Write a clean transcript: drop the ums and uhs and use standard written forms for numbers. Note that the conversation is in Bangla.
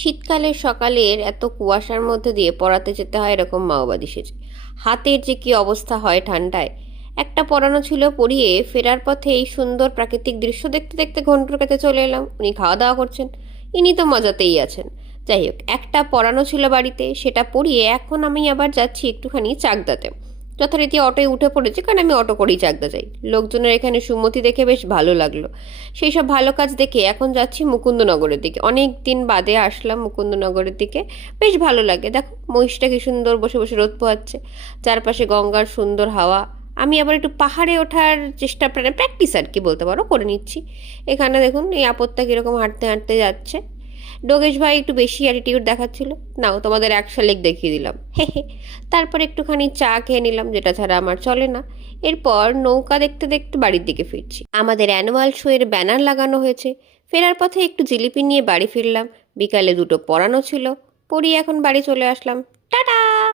শীতকালের সকালের এত কুয়াশার মধ্যে দিয়ে পড়াতে যেতে হয় এরকম মাওবাদী সেজে। হাতের যে কি অবস্থা হয় ঠান্ডায়। একটা পড়ানো ছিল, পড়িয়ে ফেরার পথে এই সুন্দর প্রাকৃতিক দৃশ্য দেখতে দেখতে ঘন্টুর কাছে চলে এলাম। উনি খাওয়া দাওয়া করছেন, ইনি তো মজাতেই আছেন। যাই হোক, একটা পড়ানো ছিল বাড়িতে, সেটা পড়িয়ে এখন আমি আবার যাচ্ছি একটুখানি চাকদাতে। যথারীতি অটোয় উঠে পড়েছি, কারণ আমি অটো করেই চাকদা যাই। লোকজনের এখানে সুমতি দেখে বেশ ভালো লাগলো। সেই সব ভালো কাজ দেখে এখন যাচ্ছি মুকুন্দনগরের দিকে। অনেক দিন বাদে আসলাম মুকুন্দনগরের দিকে। বেশ ভালো লাগে, দেখো মহিষটা কি সুন্দর বসে বসে রোদ পোহাচ্ছে, চারপাশে গঙ্গার সুন্দর হাওয়া। আমি আবার একটু পাহাড়ে ওঠার চেষ্টা, প্র্যাকটিস আর কি বলতে পারো, করে নিচ্ছি। এখানে দেখুন এই আপদটা কীরকম হাঁটতে হাঁটতে যাচ্ছে। ডোগেশ ভাই একটু বেশি অ্যাটিটিউড দেখাচ্ছিল। নাও তোমাদের এক শালিক দেখিয়ে দিলাম, হে হে। তারপর একটুখানি চা খেয়ে নিলাম, যেটা ছাড়া আমার চলে না। এরপর নৌকা দেখতে দেখতে বাড়ির দিকে ফিরছি। আমাদের অ্যানুয়াল শো এর ব্যানার লাগানো হয়েছে। ফেরার পথে একটু জিলিপি নিয়ে বাড়ি ফিরলাম। বিকালে দুটো পড়ানো ছিল, পড়িয়ে এখন বাড়ি চলে আসলাম। টাটা।